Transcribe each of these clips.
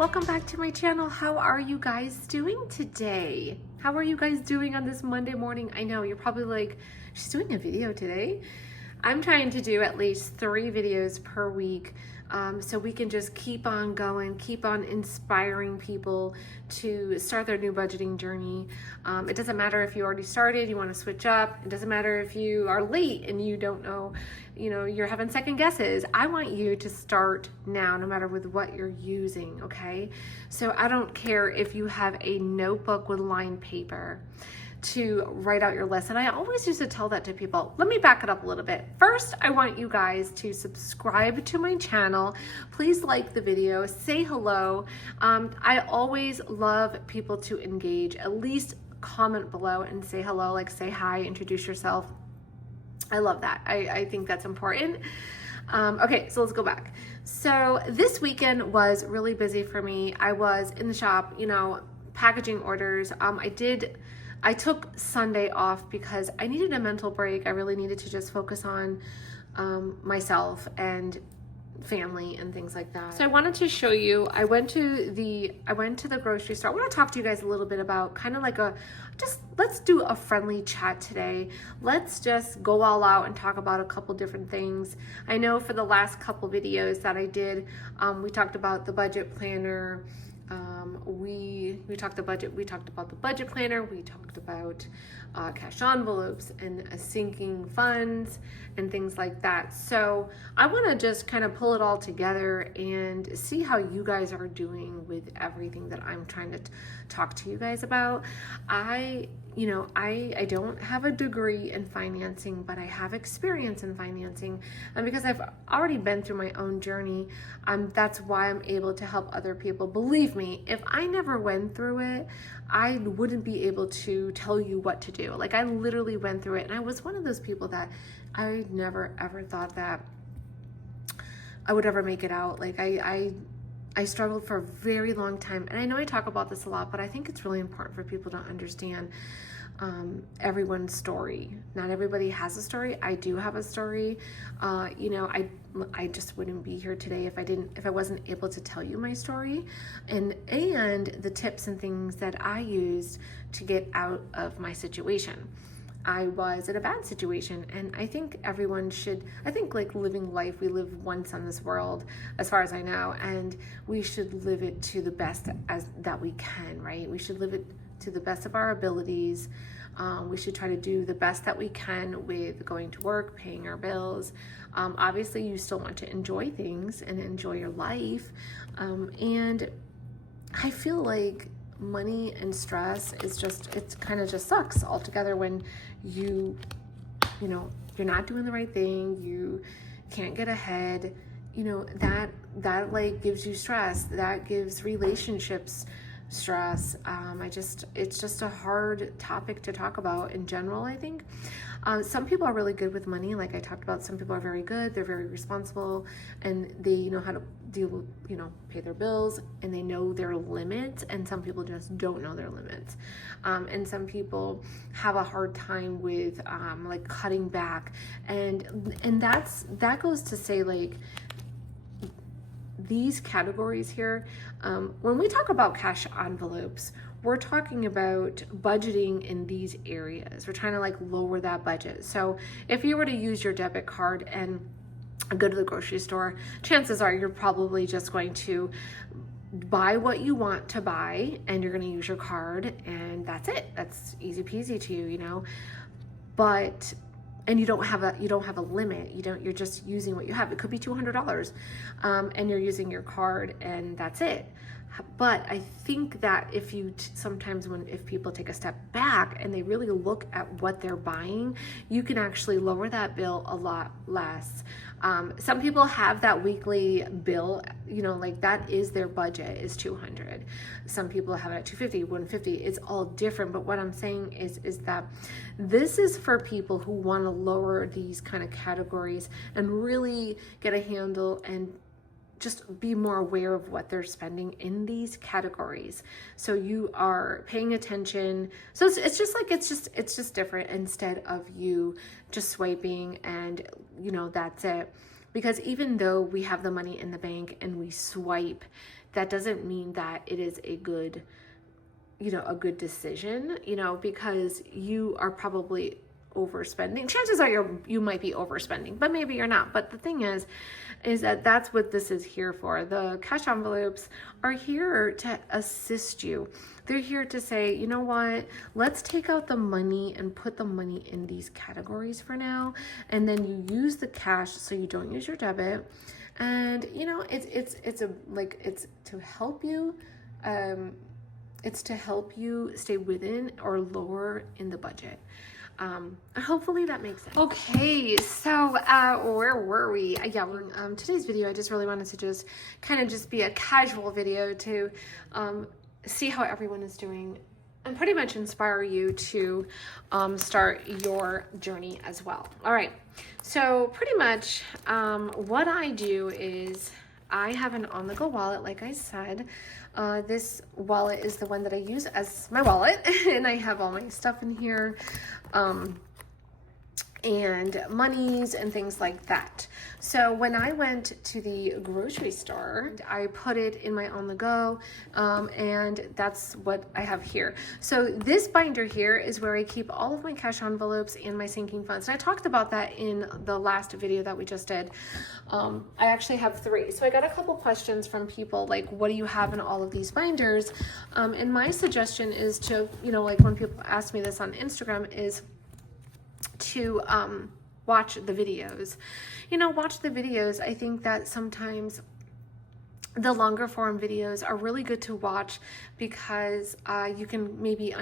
welcome back to my channel. How are you guys doing today? How are you guys doing on this Monday morning? I know you're probably like, she's doing a video today. I'm trying to do at least 3 videos per week so we can just keep on going, keep on inspiring people to start their new budgeting journey. It doesn't matter if you already started, you want to switch up. It doesn't matter if you are late and you don't know, you're having second guesses. I want you to start now, no matter with what you're using, okay? So I don't care if you have a notebook with lined paper to write out your list. And I always used to tell that to people. Let me back it up a little bit. First, I want you guys to subscribe to my channel. Please like the video, say hello. I always love people to engage. At least comment below and say hello, like say hi, introduce yourself. I love that. I think that's important. Okay, so let's go back. So this weekend was really busy for me. I was in the shop, packaging orders. I took Sunday off because I needed a mental break. I really needed to just focus on myself and family and things like that. So I wanted to show you, I went to the grocery store. I want to talk to you guys a little bit about kind of like let's do a friendly chat today. Let's just go all out and talk about a couple different things. I know for the last couple videos that I did, we talked about the budget planner. We talked about the budget planner. We talked about cash envelopes and sinking funds and things like that. So I want to just kind of pull it all together and see how you guys are doing with everything that I'm trying to talk to you guys about. I don't have a degree in financing, but I have experience in financing. And because I've already been through my own journey, that's why I'm able to help other people. Believe me, if I never went through it, I wouldn't be able to tell you what to do. Like I literally went through it, and I was one of those people that I never ever thought that I would ever make it out. Like I struggled for a very long time. And I know I talk about this a lot, but I think it's really important for people to understand everyone's story. Not everybody has a story. I do have a story. I just wouldn't be here today if I wasn't able to tell you my story and the tips and things that I used to get out of my situation. I was in a bad situation, and I think like living life, we live once on this world, as far as I know, and we should live it to the best that we can, right? We should live it to the best of our abilities. We should try to do the best that we can with going to work, paying our bills. Obviously, you still want to enjoy things and enjoy your life. And I feel like money and stress it kind of just sucks altogether when you're not doing the right thing, you can't get ahead, that like gives you stress, that gives relationships stress. It's just a hard topic to talk about in general, I think. Some people are really good with money. Like I talked about, some people are very good, they're very responsible, and they know how to pay their bills, and they know their limits, and some people just don't know their limits. And some people have a hard time with like cutting back, and that goes to say, like, these categories here, when we talk about cash envelopes, we're talking about budgeting in these areas. We're trying to like lower that budget. So if you were to use your debit card and go to the grocery store, chances are you're probably just going to buy what you want to buy, and you're going to use your card, and that's it. That's easy peasy to you, and you don't have a limit. You're just using what you have. It could be $200, and you're using your card, and that's it. But I think that if people take a step back and they really look at what they're buying, you can actually lower that bill a lot less. Some people have that weekly bill, like that is their budget, is $200. Some people have it at $250, $150. It's all different. But what I'm saying is that this is for people who want to lower these kind of categories and really get a handle and just be more aware of what they're spending in these categories. So you are paying attention. So it's just different, instead of you just swiping and that's it. Because even though we have the money in the bank and we swipe that doesn't mean that it is a good, a good decision, because you are probably overspending. Chances are you might be overspending, but maybe you're not. But the thing is that that's what this is here for. The cash envelopes are here to assist you. They're here to say, you know what, let's take out the money and put the money in these categories for now. And then you use the cash so you don't use your debit. And it's to help you, it's to help you stay within or lower in the budget. Hopefully that makes sense. Okay, so where were we? Today's video, I just really wanted to just kind of just be a casual video to see how everyone is doing and pretty much inspire you to start your journey as well. All right, so pretty much what I do is I have an on-the-go wallet, like I said. This wallet is the one that I use as my wallet, and I have all my stuff in here, and monies and things like that. So when I went to the grocery store, I put it in my on-the-go, and that's what I have here. So this binder here is where I keep all of my cash envelopes and my sinking funds. And I talked about that in the last video that we just did. I actually have 3. So I got a couple questions from people like, what do you have in all of these binders? And my suggestion is to, like when people ask me this on Instagram, is to watch the videos. Watch the videos. I think that sometimes the longer form videos are really good to watch because you can maybe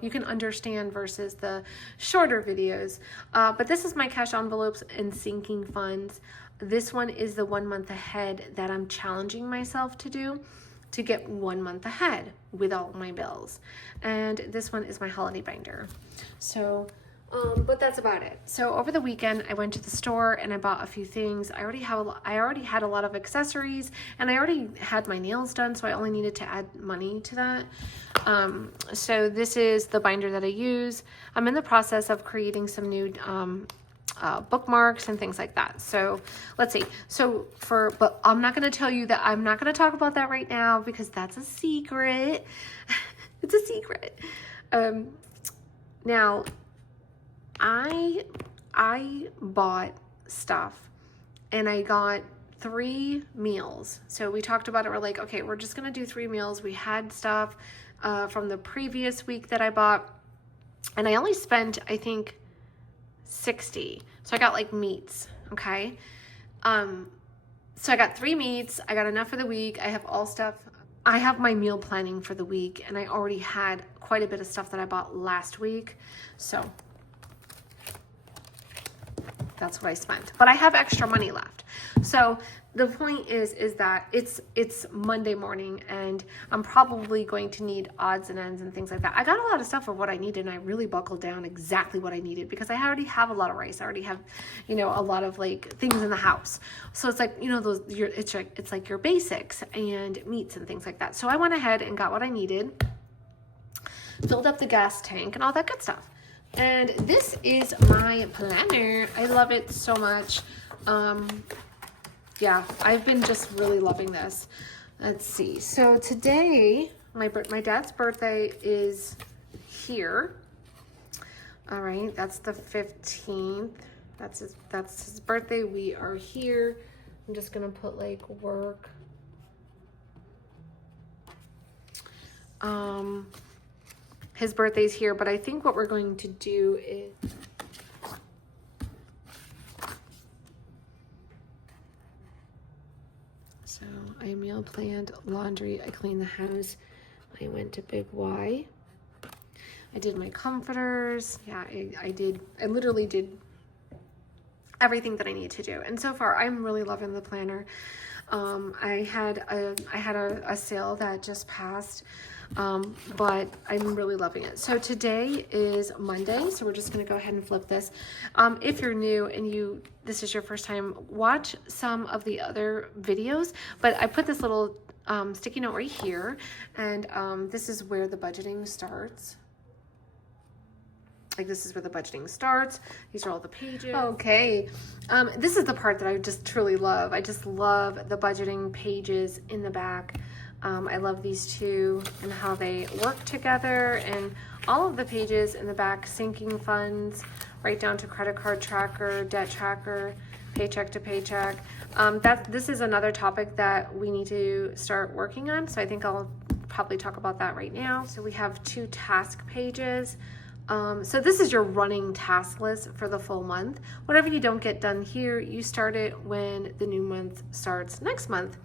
you can understand versus the shorter videos. But this is my cash envelopes and sinking funds. This one is the 1 month ahead that I'm challenging myself to do, to get 1 month ahead with all my bills. And this one is my holiday binder. So but that's about it. So over the weekend, I went to the store and I bought a few things. I already had a lot of accessories, and I already had my nails done, so I only needed to add money to that. So this is the binder that I use. I'm in the process of creating some new bookmarks and things like that. So let's see. But I'm not going to tell you that. I'm not going to talk about that right now because that's a secret. It's a secret. Now, I bought stuff and I got 3 meals. So we talked about it. We're like, okay, we're just going to do 3 meals. We had stuff from the previous week that I bought, and I only spent, I think, $60. So I got like meats. Okay. So I got 3 meats. I got enough for the week. I have all stuff. I have my meal planning for the week, and I already had quite a bit of stuff that I bought last week. So that's what I spent, but I have extra money left. So the point is that it's Monday morning, and I'm probably going to need odds and ends and things like that. I got a lot of stuff for what I needed, and I really buckled down exactly what I needed because I already have a lot of rice. I already have, a lot of like things in the house. So it's like, it's like your basics and meats and things like that. So I went ahead and got what I needed, filled up the gas tank and all that good stuff. And this is my planner. I love it so much. Yeah, I've been just really loving this. Let's see. So today, my dad's birthday is here. All right, that's the 15th. That's his birthday. We are here. I'm just gonna put like work. His birthday's here, but I think what we're going to do is I meal planned laundry, I cleaned the house, I went to Big Y, I did my comforters. Yeah, I literally did everything that I need to do. And so far I'm really loving the planner. I had a sale that just passed, but I'm really loving it. So today is Monday, so we're just going to go ahead and flip this. If you're new and this is your first time, watch some of the other videos, but I put this little sticky note right here, and this is where the budgeting starts. Like, this is where the budgeting starts. These are all the pages. Okay. This is the part that I just truly love. I just love the budgeting pages in the back. I love these two and how they work together, and all of the pages in the back, sinking funds, right down to credit card tracker, debt tracker, paycheck to paycheck. This is another topic that we need to start working on. So I think I'll probably talk about that right now. So we have 2 task pages. So this is your running task list for the full month. Whatever you don't get done here, you start it when the new month starts next month.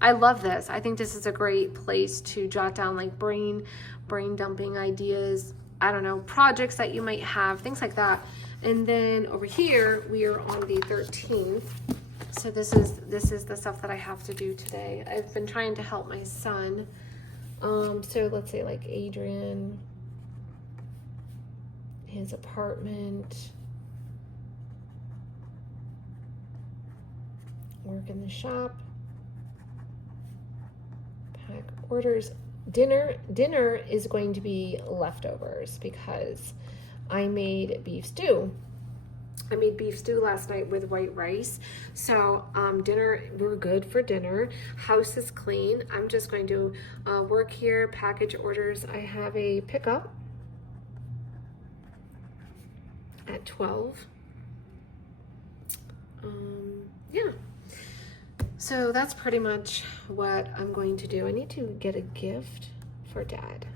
I love this. I think this is a great place to jot down like brain dumping ideas, I don't know, projects that you might have, things like that. And then over here, we are on the 13th. So this is the stuff that I have to do today. I've been trying to help my son. So let's say like Adrian, his apartment, work in the shop, pack orders. Dinner is going to be leftovers because I made beef stew. I made beef stew last night with white rice. So dinner, we're good for dinner. House is clean. I'm just going to work here, package orders. I have a pickup at 12. Yeah. So that's pretty much what I'm going to do. I need to get a gift for Dad.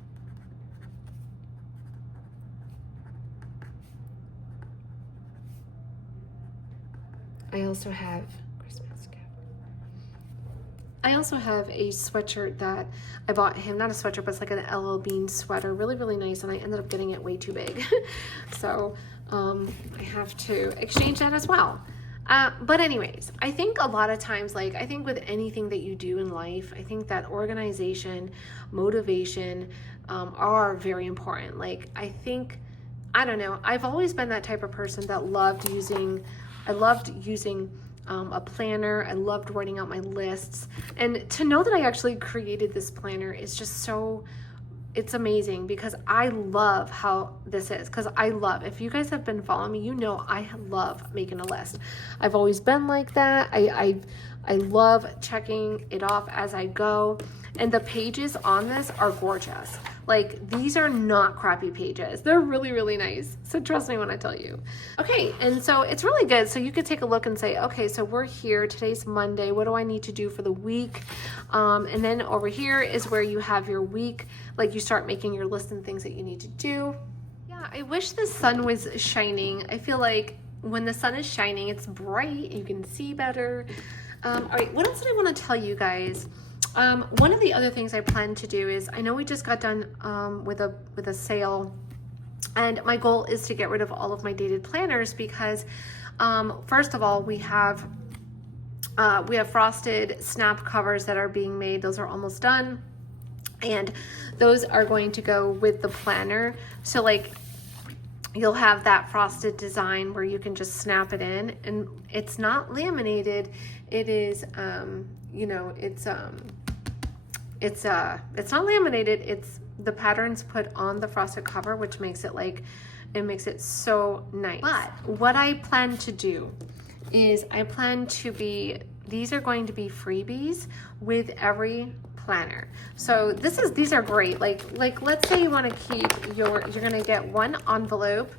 I also have Christmas gift. I also have a sweatshirt that I bought him, not a sweatshirt, but it's like an LL Bean sweater, really, really nice, and I ended up getting it way too big. So I have to exchange that as well. But anyways, I think a lot of times, like I think with anything that you do in life, I think that organization, motivation are very important. Like I don't know, I've always been that type of person that loved using a planner. I loved writing out my lists. And to know that I actually created this planner is just so, it's amazing because I love how this is. Because if you guys have been following me, you know I love making a list. I've always been like that. I love checking it off as I go. And the pages on this are gorgeous. Like these are not crappy pages. They're really, really nice. So trust me when I tell you. Okay, and so it's really good. So you could take a look and say, okay, so we're here. Today's Monday. What do I need to do for the week? And then over here is where you have your week. Like you start making your list and things that you need to do. Yeah, I wish the sun was shining. I feel like when the sun is shining, it's bright. You can see better. All right, what else did I want to tell you guys? One of the other things I plan to do is, I know we just got done with a sale, and my goal is to get rid of all of my dated planners because first of all, we have frosted snap covers that are being made. Those are almost done, and those are going to go with the planner. So like you'll have that frosted design where you can just snap it in, and it's not laminated. It is it's not laminated. It's the patterns put on the frosted cover, which makes it makes it so nice. But what I plan to do is these are going to be freebies with every planner. So these are great. Like let's say you want to keep you're going to get one envelope,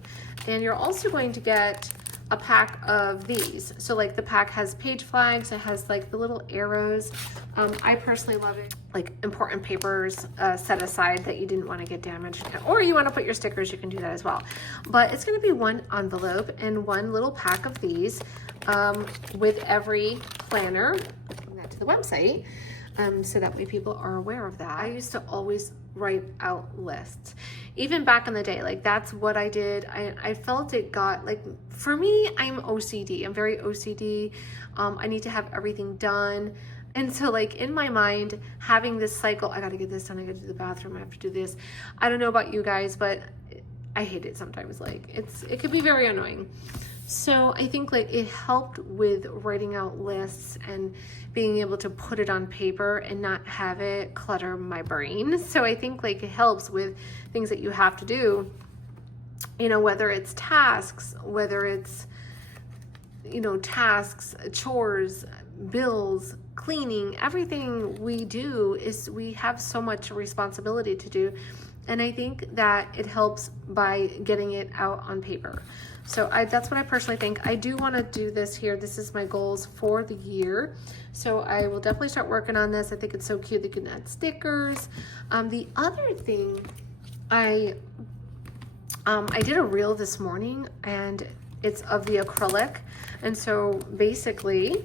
and you're also going to get a pack of these. So like the pack has page flags, it has like the little arrows. I personally love it. Like important papers set aside that you didn't want to get damaged, or you want to put your stickers, you can do that as well. But it's going to be one envelope and one little pack of these with every planner. Bring that to the website so that way people are aware of that. I used to always write out lists. Even back in the day, like that's what I did. I felt it got, like, for me, I'm OCD. I'm very OCD. I need to have everything done. And so like in my mind, having this cycle, I got to get this done. I got to do the bathroom. I have to do this. I don't know about you guys, but I hate it sometimes. Like it could be very annoying. So I think like it helped with writing out lists and being able to put it on paper and not have it clutter my brain. So I think like it helps with things that you have to do, you know, whether it's tasks, whether it's, you know, tasks, chores, bills, cleaning, everything we do is we have so much responsibility to do. And I think that it helps by getting it out on paper. So that's what I personally think. I do want to do this here. This is my goals for the year. So I will definitely start working on this. I think it's so cute. They can add stickers. The other thing, I did a reel this morning, and it's of the acrylic. And so basically,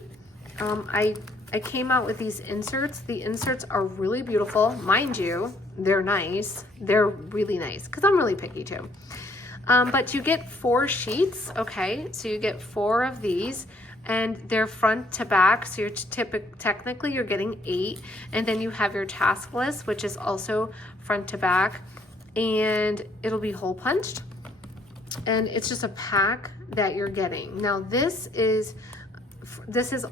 I came out with these inserts. The inserts are really beautiful. Mind you, they're nice. They're really nice because I'm really picky too. But you get 4 sheets, okay? So you get 4 of these, and they're front to back. So you're technically you're getting 8, and then you have your task list, which is also front to back, and it'll be hole punched. And it's just a pack that you're getting. Now this is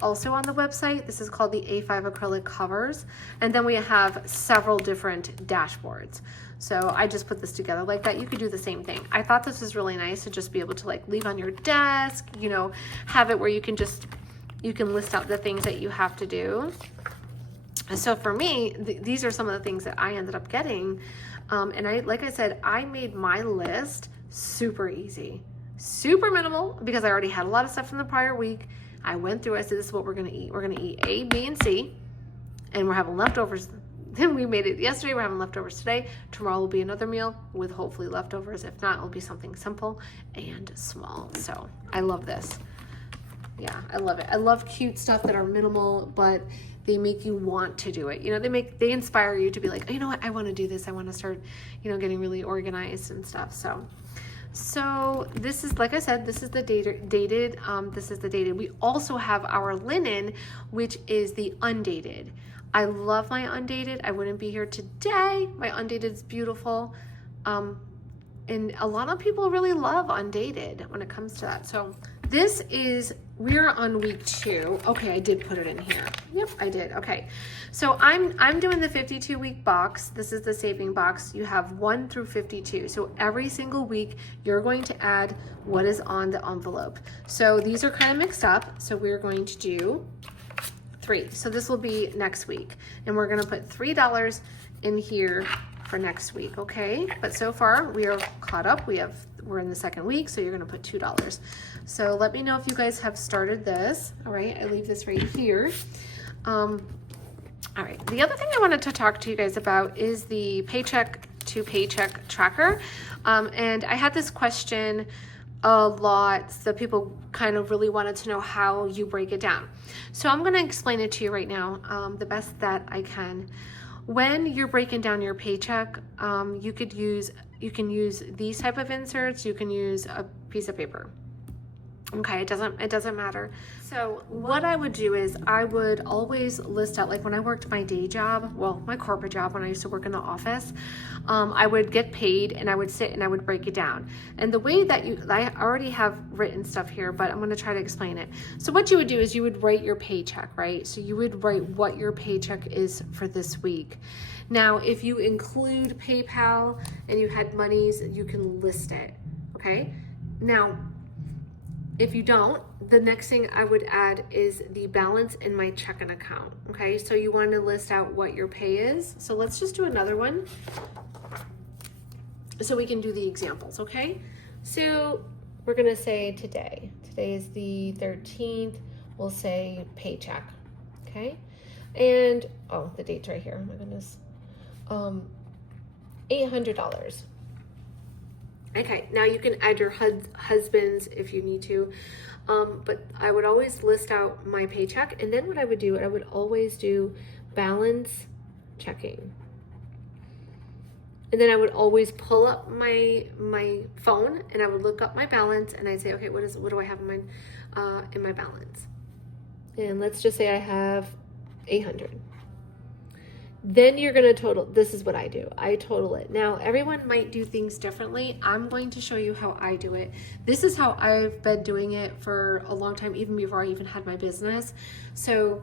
also on the website. This is called the A5 acrylic covers. And then we have several different dashboards. So I just put this together like that. You could do the same thing. I thought this was really nice to just be able to like leave on your desk, you know, have it where you can list out the things that you have to do. And so for me, these are some of the things that I ended up getting. And like I said, I made my list super easy, super minimal, because I already had a lot of stuff from the prior week. I went through, I said, this is what we're going to eat. We're going to eat A, B, and C, and we're having leftovers. Then we made it yesterday. We're having leftovers today. Tomorrow will be another meal with hopefully leftovers. If not, it'll be something simple and small. So I love this. Yeah, I love it. I love cute stuff that are minimal, but they make you want to do it. You know, they inspire you to be like, oh, you know what? I want to do this. I want to start, you know, getting really organized and stuff. So this is, like I said, this is the dated, this is the dated. We also have our linen, which is the undated. I love my undated. I wouldn't be here today. My undated is beautiful. And a lot of people really love undated when it comes to that. So we're on week 2. Okay, I did put it in here. Yep, I did. Okay. So I'm doing the 52-week box. This is the saving box. You have 1 through 52. So every single week you're going to add what is on the envelope. So these are kind of mixed up. So we're going to do 3. So this will be next week. And we're going to put $3 in here for next week, okay? But so far we are caught up. We're in the 2nd week, so you're gonna put $2. So let me know if you guys have started this. All right, I leave this right here. All right, the other thing I wanted to talk to you guys about is the Paycheck-to-Paycheck Tracker. And I had this question a lot. The people kind of really wanted to know how you break it down. So I'm gonna explain it to you right now, the best that I can. When you're breaking down your paycheck, you can use these type of inserts. You can use a piece of paper. Okay, it doesn't matter. So what I would do is I would always list out, like when I worked my day job, well, my corporate job when I used to work in the office, I would get paid and I would sit and I would break it down. And the way that I already have written stuff here, but I'm gonna try to explain it. So what you would do is you would write your paycheck, right? So you would write what your paycheck is for this week. Now, if you include PayPal and you had monies, you can list it, okay? Now, if you don't, the next thing I would add is the balance in my checking account, okay? So you want to list out what your pay is. So let's just do another one so we can do the examples, okay? So we're gonna say today. Today is the 13th. We'll say paycheck, okay? And, oh, the date's right here, oh my goodness. $800. Okay, now you can add your husband's if you need to, but I would always list out my paycheck, and then what I would do, I would always do balance checking. And then I would always pull up my phone and I would look up my balance and I'd say, okay, what do I have in my balance? And let's just say I have 800. Then you're going to total. This is what I do. I total it. Now, everyone might do things differently. I'm going to show you how I do it. This is how I've been doing it for a long time, even before I even had my business. So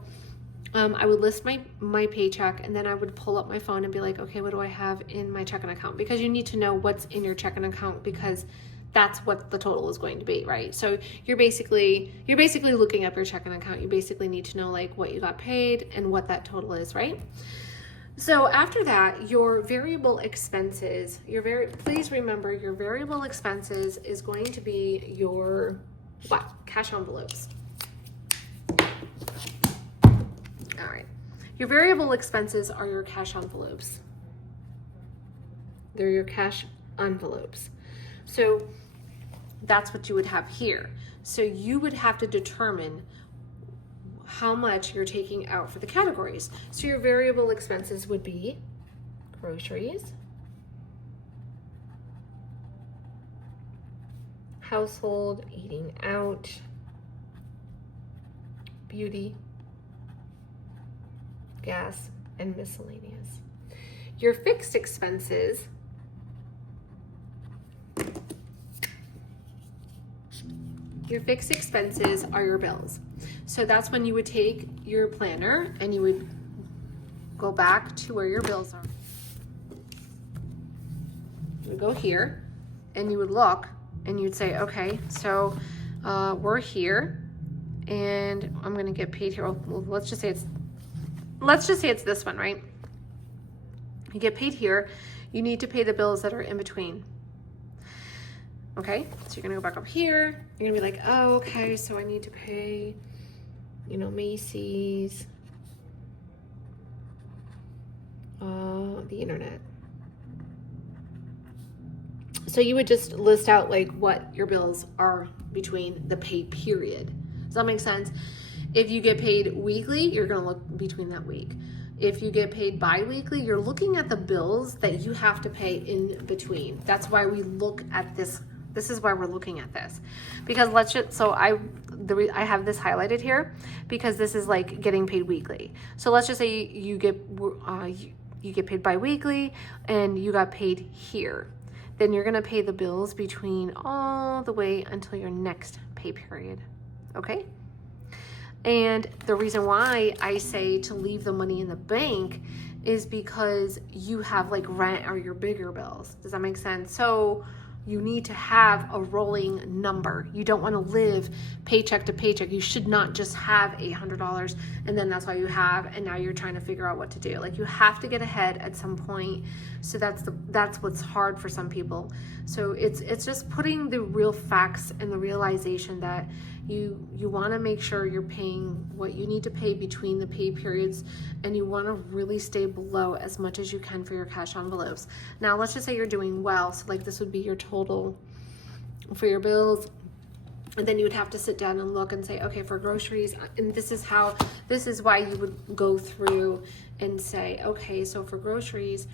I would list my paycheck, and then I would pull up my phone and be like, okay, what do I have in my checking account? Because you need to know what's in your checking account, because that's what the total is going to be, right? So you're basically looking up your checking account. You basically need to know like what you got paid and what that total is, right? So after that, your variable expenses, please remember your variable expenses is going to be your what? Cash envelopes. All right. Your variable expenses are your cash envelopes. They're your cash envelopes. So that's what you would have here. So you would have to determine how much you're taking out for the categories. So your variable expenses would be groceries, household, eating out, beauty, gas, and miscellaneous. Your fixed expenses are your bills. So that's when you would take your planner and you would go back to where your bills are. You would go here and you would look and you'd say, okay, so we're here and I'm gonna get paid here. Well, let's just say it's this one, right? You get paid here. You need to pay the bills that are in between. Okay, so you're gonna go back up here. You're gonna be like, oh, okay, so I need to pay, Macy's, the internet. So you would just list out like what your bills are between the pay period. Does that make sense? If you get paid weekly, you're gonna look between that week. If you get paid bi-weekly, you're looking at the bills that you have to pay in between. That's why we look at this. This is why we're looking at this, because I have this highlighted here because this is like getting paid weekly. So let's just say you get paid bi-weekly and you got paid here. Then you're gonna pay the bills between all the way until your next pay period, okay? And the reason why I say to leave the money in the bank is because you have like rent or your bigger bills. Does that make sense? So you need to have a rolling number. You don't want to live paycheck to paycheck. You should not just have $800 and then that's all you have and now you're trying to figure out what to do. Like you have to get ahead at some point. So that's what's hard for some people. So it's just putting the real facts and the realization that you want to make sure you're paying what you need to pay between the pay periods, and you want to really stay below as much as you can for your cash envelopes. Now, let's just say you're doing well. So like this would be your total for your bills. And then you would have to sit down and look and say, okay, for groceries, and this is why you would go through and say, okay, so for groceries,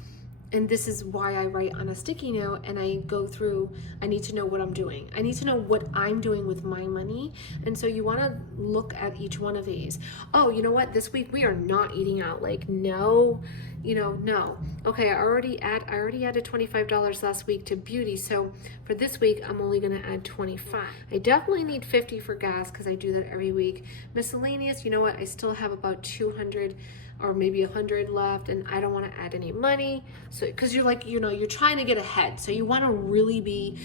and this is why I write on a sticky note and I go through, I need to know what I'm doing. I need to know what I'm doing with my money. And so you want to look at each one of these. Oh, you know what? This week we are not eating out. Like, no, no. Okay, I already added $25 last week to beauty. So for this week, I'm only going to add 25. I definitely need 50 for gas because I do that every week. Miscellaneous, you know what? I still have about 200 or maybe 100 left and I don't want to add any money. So, cause you're like, you're trying to get ahead. So you want to really be,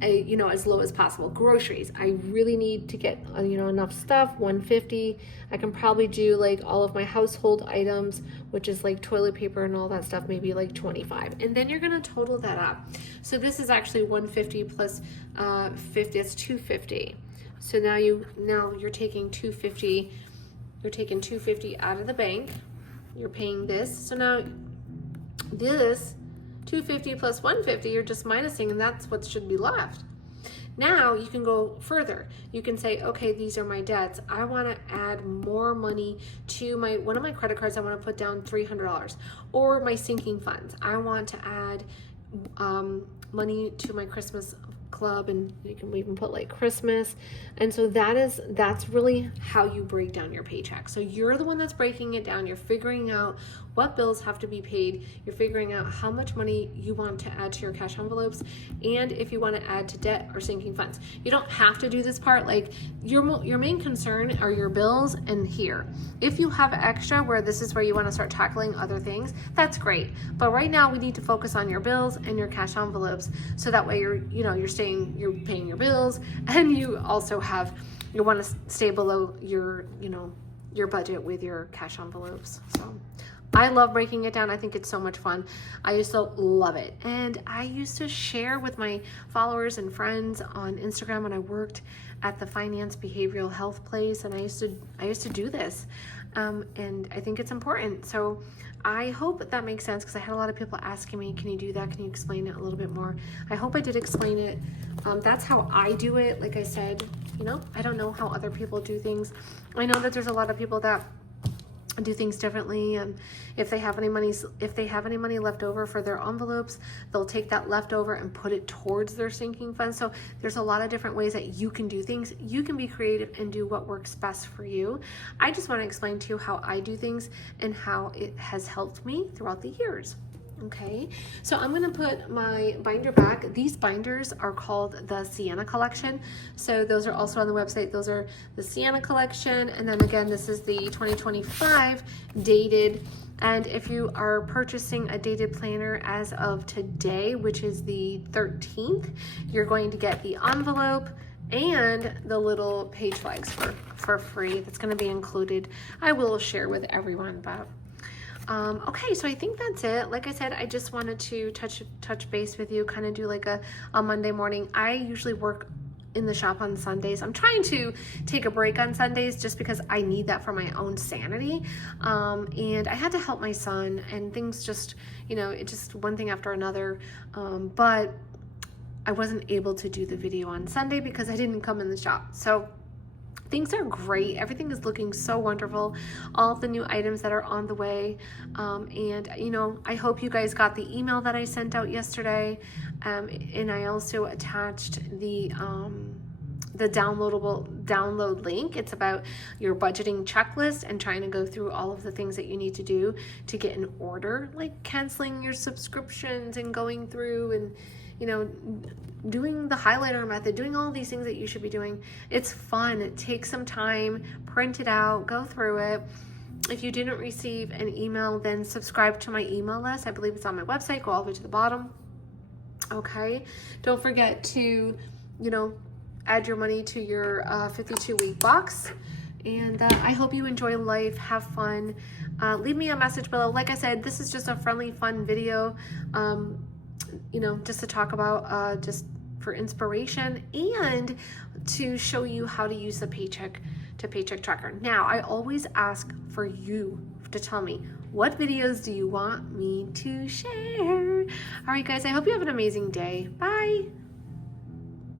as low as possible. Groceries, I really need to get, enough stuff, 150. I can probably do like all of my household items, which is like toilet paper and all that stuff, maybe like 25. And then you're going to total that up. So this is actually 150 plus 50, that's 250. So now you're taking 250, out of the bank. You're paying this. So now this 250 plus 150, you're just minusing, and that's what should be left. Now you can go further. You can say, okay, these are my debts. I want to add more money to one of my credit cards. I want to put down $300, or my sinking funds. I want to add money to my Christmas club, and you can even put like Christmas. And so that's really how you break down your paycheck. So you're the one that's breaking it down. You're figuring out what bills have to be paid. You're figuring out how much money you want to add to your cash envelopes, and if you want to add to debt or sinking funds. You don't have to do this part. Like your main concern are your bills and here. If you have extra where this is where you want to start tackling other things, that's great. But right now we need to focus on your bills and your cash envelopes, so that way you're you're paying your bills, and you also you want to stay below your, your budget with your cash envelopes. So I love breaking it down. I think it's so much fun. I used to love it. And I used to share with my followers and friends on Instagram when I worked at the finance behavioral health place. And I used to do this. And I think it's important. So I hope that makes sense, because I had a lot of people asking me, can you do that? Can you explain it a little bit more? I hope I did explain it. That's how I do it. Like I said, I don't know how other people do things. I know that there's a lot of people that do things differently, and if they have any money left over for their envelopes, they'll take that leftover and put it towards their sinking fund. So there's a lot of different ways that you can do things. You can be creative and do what works best for you. I just want to explain to you how I do things and how it has helped me throughout the years. Okay, so I'm going to put my binder back. These binders are called the Sienna collection. So those are also on the website. Those are the Sienna collection. And then again, this is the 2025 dated. And if you are purchasing a dated planner as of today, which is the 13th, you're going to get the envelope and the little page flags for free. That's going to be included. I will share with everyone, but okay, so I think that's it. Like I said, I just wanted to touch base with you, kind of do like a Monday morning. I usually work in the shop on Sundays. I'm trying to take a break on Sundays just because I need that for my own sanity. And I had to help my son, and things just, it just one thing after another. But I wasn't able to do the video on Sunday because I didn't come in the shop. So things are great. Everything is looking so wonderful. All of the new items that are on the way. And I hope you guys got the email that I sent out yesterday. And I also attached the download link. It's about your budgeting checklist and trying to go through all of the things that you need to do to get in order, like canceling your subscriptions and going through and doing the highlighter method, doing all these things that you should be doing. It's fun. It takes some time. Print it out, go through it. If you didn't receive an email, then subscribe to my email list. I believe it's on my website. Go all the way to the bottom. Okay. Don't forget to, add your money to your 52-week box. And I hope you enjoy life. Have fun. Leave me a message below. Like I said, this is just a friendly, fun video. Just to talk about, just for inspiration and to show you how to use the Paycheck-to-Paycheck Tracker. Now, I always ask for you to tell me, what videos do you want me to share? All right, guys, I hope you have an amazing day. Bye.